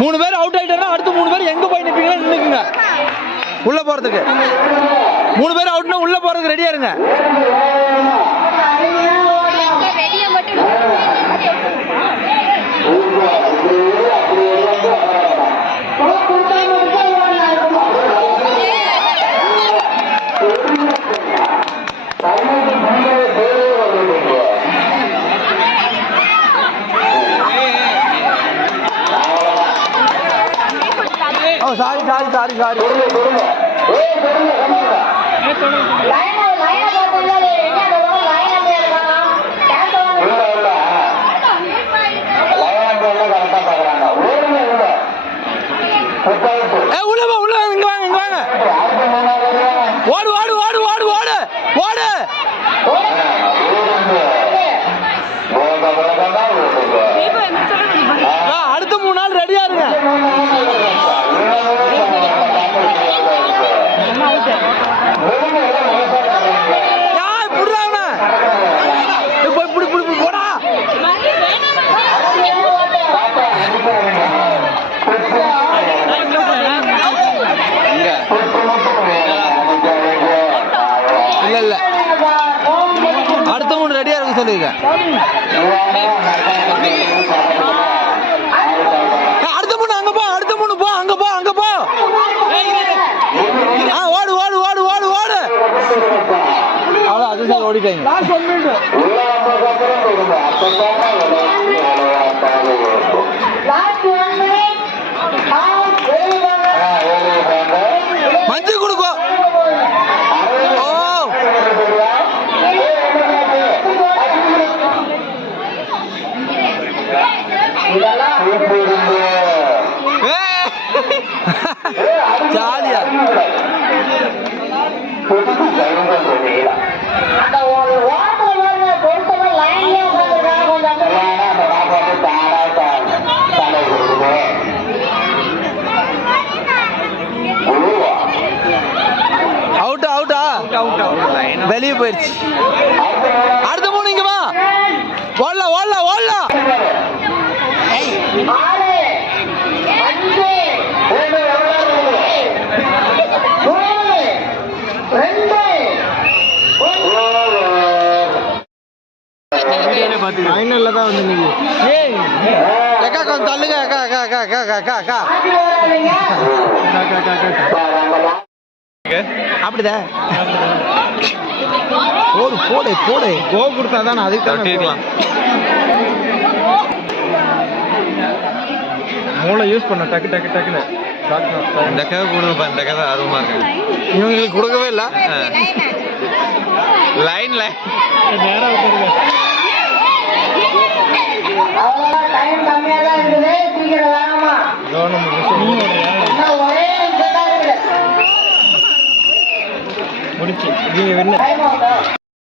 3 பேர் அவுட் ஆயிட்டாங்கன்னா அடுத்து 3 பேர் எங்க போய் நிப்பீங்களா நின்னுக்குங்க உள்ள போறதுக்கு. 3 பேர் அவுட்னா உள்ள போறதுக்கு ரெடியா இருங்க. சாரி உள்ள இங்க வாங்க ஓடு ஓடு ஓடு ஓடு ஓடு ஓடு. அடுத்த 3 நாள் ரெடியா இருங்க. போடா இல்ல அடுத்த 3 ரெடியா இருக்க சொல்லுங்க. அடுத்த 3 அங்க போ அடுத்த 3 போ அங்க போ ஓடு ஓடு ஓடு ஓடு ஓடு. அவ்வளோ அது சார் ஓடிட்டாங்க. மஞ்சு கொடுக்கும். ஜாலியா வெளியே போயிடுச்சு. அடுத்த 3 இங்க வா. ஓடலாம் ஓடலாம் ஓடலாம். ஃபைனல்ல தான் வந்து நீங்க அக்கா கொஞ்சம் தள்ளுங்க அக்கா அக்கா அக்கா அக்கா அக்கா அக்கா அப்படிதான் போடு போடு போடு கோ கொடுத்தாதான் அதுக்கு தான் மூளை யூஸ் பண்ண டக்கு டக்கு டக்குன்னு இந்த கதை கொடுப்பா. இந்த கதை ஆர்வமா இருக்கு. இவங்களுக்கு கொடுக்கவே இல்லை. லைன் நேரம் விட்டுருங்க. முடிச்சு நீங்க